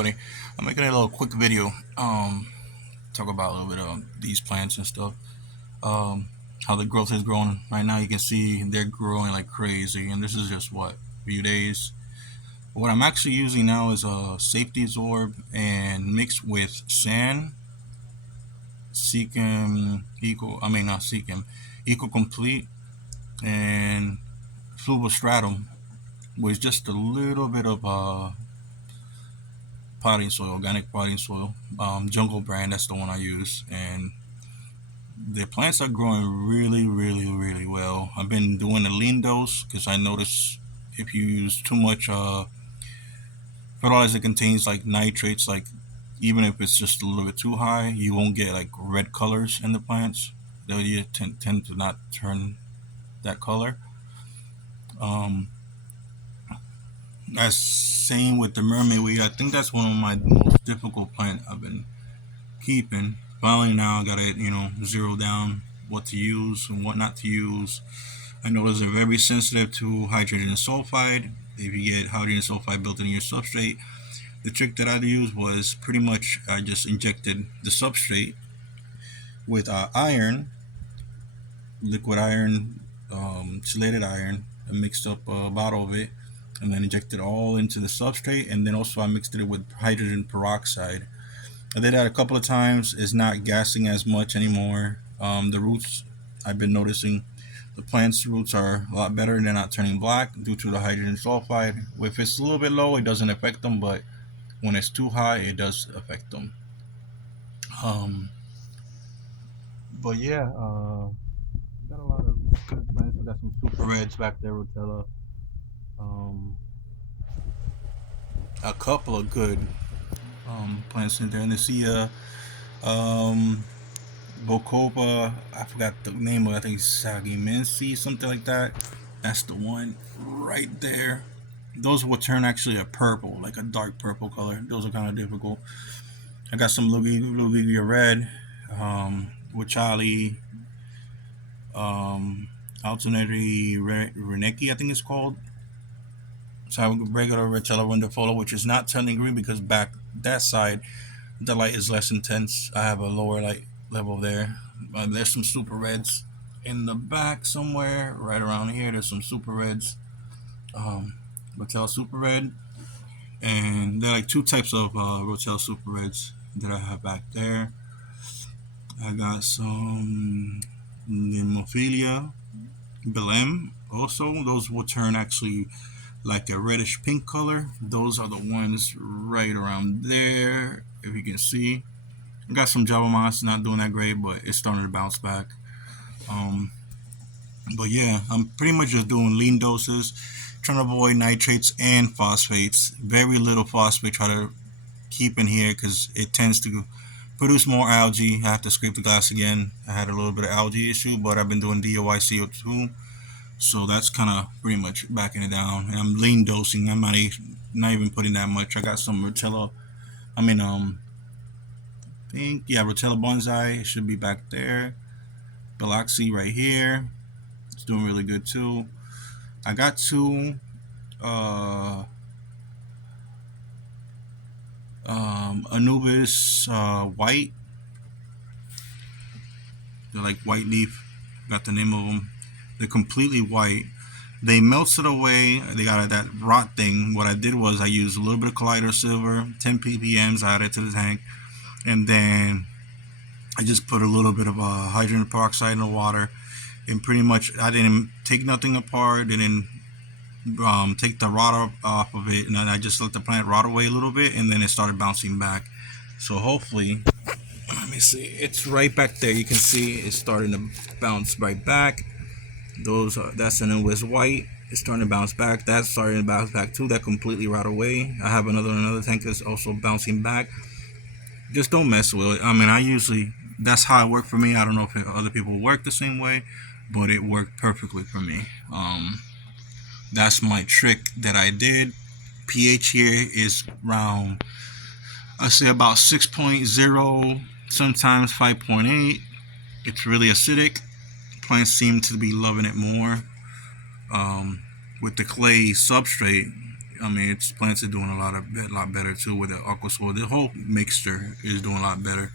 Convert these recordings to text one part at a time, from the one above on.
everybody. I'm making a little quick video. Talk about a little bit of these plants and stuff. Um, how the growth is growing right now. You can see they're growing like crazy, and this is just what a few days. What I'm actually using now is a safety absorb and mixed with sand, Seachem Eco. I mean not Seachem, Eco Complete and Fluvostratum with just a little bit of potting soil, organic potting soil. Jungle brand, that's the one I use, and the plants are growing really well. I've been doing a lean dose because I notice if you use too much fertilizer that contains like nitrates, like even if it's just a little bit too high, you won't get like red colors in the plants. They'll tend to not turn that color. Um, that's same with the mermaid weed. I think that's one of my most difficult plant I've been keeping. Finally, now I got to zero down what to use and what not to use. I know those are very sensitive to hydrogen sulfide. If you get hydrogen sulfide built into your substrate, the trick that I used was pretty much I just injected the substrate with iron, liquid iron, chelated iron, and mixed up a bottle of it, and then injected all into the substrate. And then also I mixed it with hydrogen peroxide. I did that a couple of times. It's not gassing as much anymore. The roots, I've been noticing the plant's roots are a lot better. They're not turning black due to the hydrogen sulfide. If it's a little bit low, it doesn't affect them, but when it's too high, it does affect them. Um, but yeah, got a lot of good plants. I got some super reds back there, Rotella. Um, a couple of good plants in there, and see um, Bocopa, I forgot the name of it, I think Sagimensi, something like that. That's the one right there. Those will turn actually a purple, like a dark purple color. Those are kind of difficult. I got some Lugigia red, Wachali, um, Alternary Reneki, I think it's called. So I have a regular Richella Wonderfolo, which is not turning green because back that side the light is less intense. I have a lower light level there. There's some super reds in the back somewhere, right around here. There's some super reds, Rotel Super Red, and there are like two types of Rotel Super Reds that I have back there. I got some Nemophilia Belem. Also, those will turn actually like a reddish pink color. Those are the ones right around there, if you can see. I got some Java Moss, not doing that great, but it's starting to bounce back. Um, but yeah, I'm pretty much just doing lean doses, trying to avoid nitrates and phosphates. Very little phosphate, try to keep in here because it tends to produce more algae. I have to scrape the glass again. I had a little bit of algae issue, but I've been doing DOI CO2. So that's kind of pretty much backing it down. And I'm lean dosing. I'm not even putting that much. I got some Rotella. I mean, Rotella Bonsai should be back there. Biloxi right here. It's doing really good too. I got two Anubis white. They're like white leaf. Got the name of them. They're completely white. They melted away. They got that rot thing. What I did was I used a little bit of colloidal silver, 10 ppms, I added to the tank, and then I just put a little bit of hydrogen peroxide in the water, and pretty much I didn't take nothing apart, didn't take the rot off of it, and then I just let the plant rot away a little bit, and then it started bouncing back. So hopefully, let me see, it's right back there. You can see it's starting to bounce right back. That's an Anubis white. It's starting to bounce back. That's starting to bounce back too. That completely rot away. I have another tank that's also bouncing back. Just don't mess with it. I mean, that's how it worked for me. I don't know if other people work the same way, but it worked perfectly for me. That's my trick that I did. pH here is around, I say about 6.0, sometimes 5.8. It's really acidic. Plants seem to be loving it more. With the clay substrate, I mean, its plants are doing a lot better too with the aqua soil. The whole mixture is doing a lot better.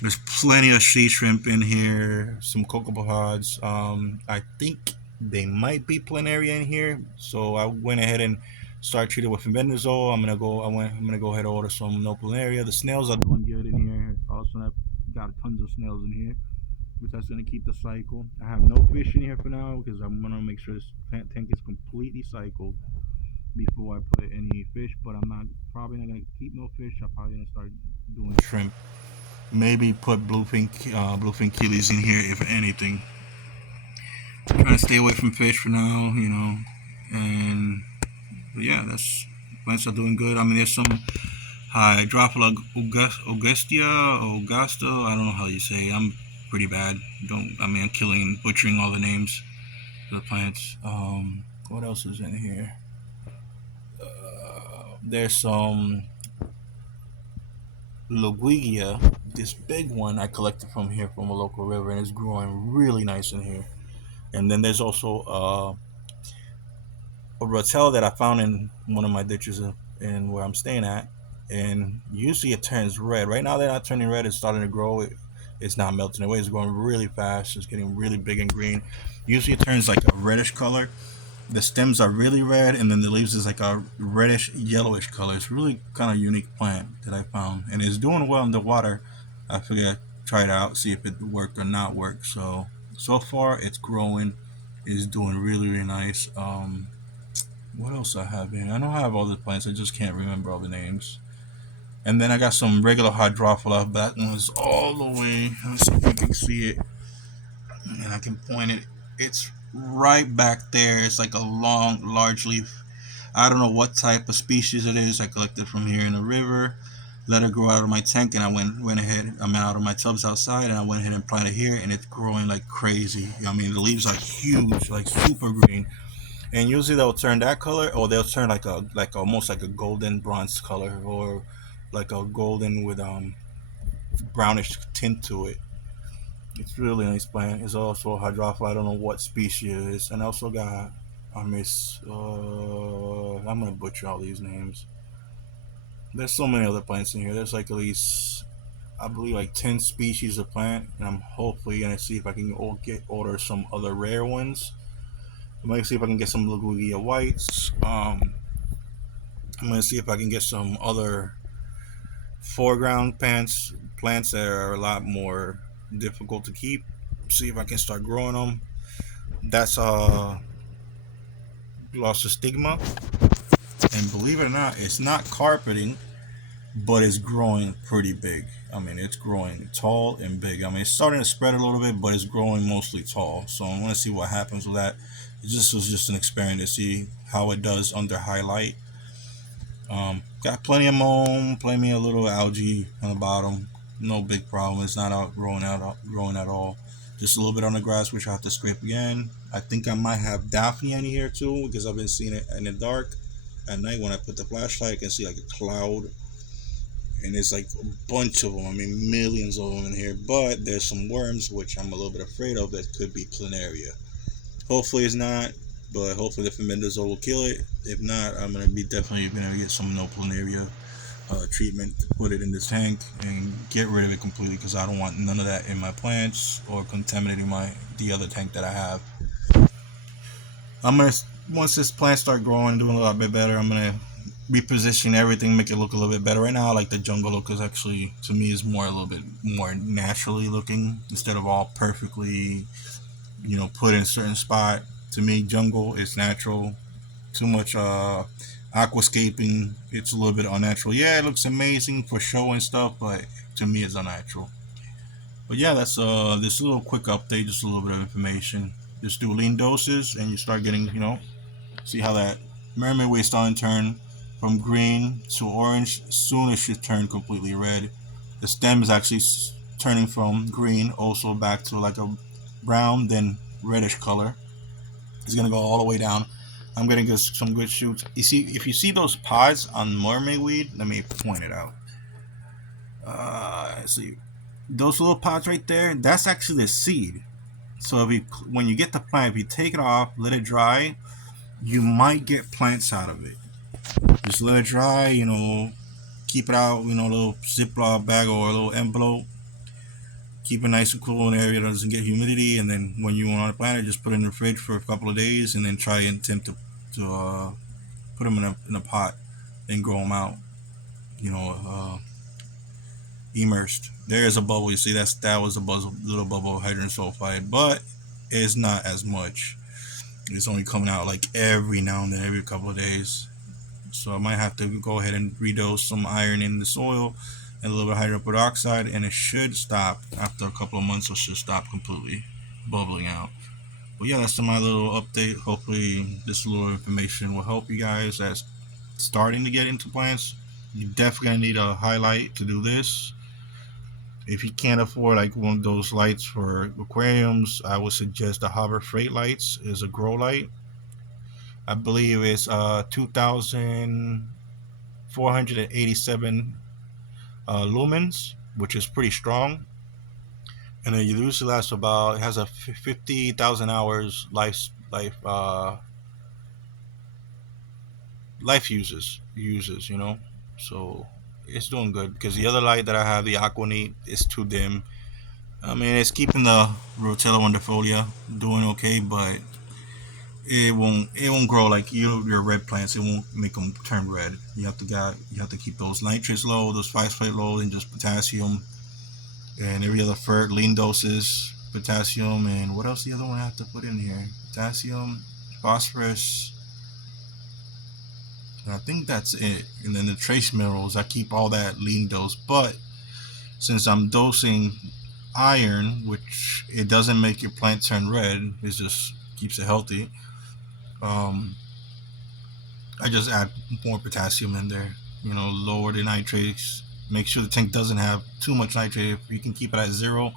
There's plenty of sea shrimp in here, some cocoa pods. I think they might be planaria in here, so I went ahead and started treating with fenbendazole. I'm gonna go ahead and order some no planaria. The snails are doing good in here. Also, I've got tons of snails in here, which that's gonna keep the cycle. I have no fish in here for now because I'm gonna make sure this plant tank is completely cycled before I put any fish. But I'm not probably not gonna keep no fish. I'm probably gonna start doing shrimp. Maybe put bluefin keelies in here if anything. Trying to stay away from fish for now, you know. And but yeah, that's plants are doing good. I mean, there's some Hydrophila Augustia, Augusta. I don't know how you say it. I'm pretty bad. Don't I mean I'm killing butchering all the names of the plants. What else is in here? There's some Loguigia, this big one I collected from here from a local river, and it's growing really nice in here. And then there's also a rotel that I found in one of my ditches in where I'm staying at, and usually it turns red. Right now they're not turning red; it's starting to grow. It's not melting away. It's growing really fast. It's getting really big and green. Usually it turns like a reddish color. The stems are really red, and then the leaves is like a reddish yellowish color. It's really kind of unique plant that I found, and it's doing well in the water. I figured I'd try it out, see if it worked or not work. So far it's growing. It's doing really nice. What else I have in? I know I have all the plants. I just can't remember all the names. And then I got some regular hydrophila. That one is all the way. Let's see if you can see it, and I can point it. It's right back there. It's like a long, large leaf. I don't know what type of species it is. I collected from here in the river. Let it grow out of my tank, and I went ahead. I'm out of my tubs outside, and I went ahead and planted here, and it's growing like crazy. I mean, the leaves are huge, like super green. And usually they'll turn that color, or they'll turn like almost like a golden bronze color, or like a golden with brownish tint to it. It's really nice plant. It's also a hydrophila. I don't know what species it is. And I also got I miss I'm gonna butcher all these names. There's so many other plants in here. There's like at least I believe like 10 species of plant, and I'm hopefully gonna see if I can order some other rare ones. I'm gonna see if I can get some Lagulia whites. I'm gonna see if I can get some other foreground plants that are a lot more difficult to keep. See if I can start growing them. That's Glossostigma, and believe it or not, it's not carpeting, but it's growing pretty big. I mean, it's growing tall and big. I mean, it's starting to spread a little bit, but it's growing mostly tall. So I want to see what happens with that. This was just an experiment to see how it does under highlight. Got plenty of mold, plenty of little algae on the bottom. No big problem. It's not growing at all. Just a little bit on the grass, which I have to scrape again. I think I might have Daphne in here too, because I've been seeing it in the dark. At night, when I put the flashlight, I can see like a cloud, and there's like a bunch of them. I mean, millions of them in here. But there's some worms, which I'm a little bit afraid of. That could be planaria. Hopefully, it's not. But hopefully, the fenbendazole will kill it. If not, I'm gonna be definitely gonna get some no planaria treatment to put it in this tank and get rid of it completely because I don't want none of that in my plants or contaminating the other tank that I have. I'm gonna Once this plant start growing and doing a lot bit better, I'm gonna reposition everything, make it look a little bit better. Right now, I like the jungle look because actually, to me, is more a little bit more naturally looking instead of all perfectly, put in a certain spot. To me, jungle is natural. Too much aquascaping, it's a little bit unnatural. Yeah, it looks amazing for show and stuff, but to me, it's unnatural. But yeah, that's this little quick update, just a little bit of information. Just do lean doses, and you start getting, see how that mermaid waist starting to turn from green to orange. Soon it should turn completely red. The stem is actually turning from green also back to like a brown, then reddish color. It's gonna go all the way down. I'm gonna get some good shoots. You see, if you see those pods on mermaid weed, let me point it out. See, those little pods right there, that's actually the seed. So when you get the plant, if you take it off, let it dry, you might get plants out of it. Just let it dry. Keep it out. A little Ziploc bag or a little envelope. Keep it nice and cool in an area that doesn't get humidity. And then when you want to plant it, just put it in the fridge for a couple of days, and then try and attempt to put them in a pot and grow them out. You know, immersed. There is a bubble. You see, that was a little bubble of hydrogen sulfide, but it's not as much. It's only coming out like every now and then, every couple of days. So I might have to go ahead and redose some iron in the soil and a little bit of hydrogen peroxide, and it should stop after a couple of months. It should stop completely bubbling out. But yeah, that's my little update. Hopefully, this little information will help you guys that's starting to get into plants. You definitely gonna need a highlight to do this. If you can't afford like one of those lights for aquariums, I would suggest the Harbor Freight lights is a grow light. I believe it's 2,487 lumens, which is pretty strong. And it usually lasts about, it has a 50,000 hours life uses. So it's doing good because the other light that I have, the Aquaneat, is too dim. I mean, it's keeping the Rotella wonderfolia doing okay, but it won't grow like your red plants. It won't make them turn red. You have to keep those nitrates low, those phosphate low, and just potassium and every other fert lean doses, potassium, and what else? The other one I have to put in here: potassium, phosphorus, and I think that's it. And then the trace minerals, I keep all that lean dose, but since I'm dosing iron, which it doesn't make your plant turn red, it just keeps it healthy. Um, I just add more potassium in there. Lower the nitrates. Make sure the tank doesn't have too much nitrate. If you can keep it at zero,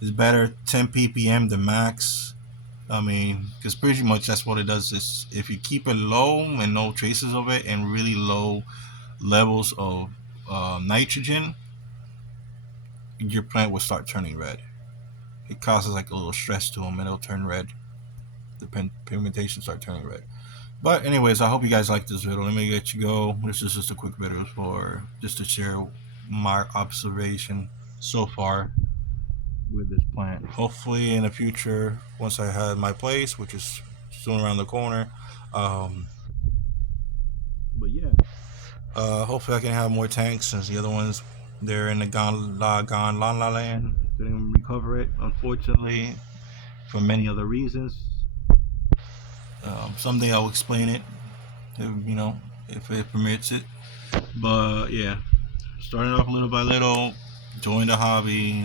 it's better. 10 ppm the max. I mean, because pretty much that's what it does. Is if you keep it low and no traces of it, and really low levels of nitrogen, your plant will start turning red. It causes like a little stress to them, and it'll turn red. The pigmentation start turning red. But anyways, I hope you guys like this video. Let me let you go. This is just a quick video for just to share my observation so far with this plant. Hopefully in the future, once I have my place, which is soon around the corner. But yeah, hopefully I can have more tanks since the other ones they're in the gone la la land. Couldn't recover it, unfortunately, for many other reasons. Someday I'll explain it, if it permits it. But yeah, starting off little by little, join the hobby.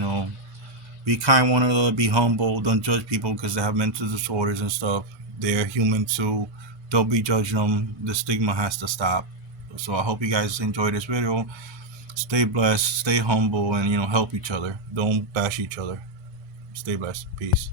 Be kind one another, be humble, don't judge people because they have mental disorders and stuff. They're human too. Don't be judging them. The stigma has to stop. So I hope you guys enjoyed this video. Stay blessed, stay humble, and help each other. Don't bash each other. Stay blessed. Peace.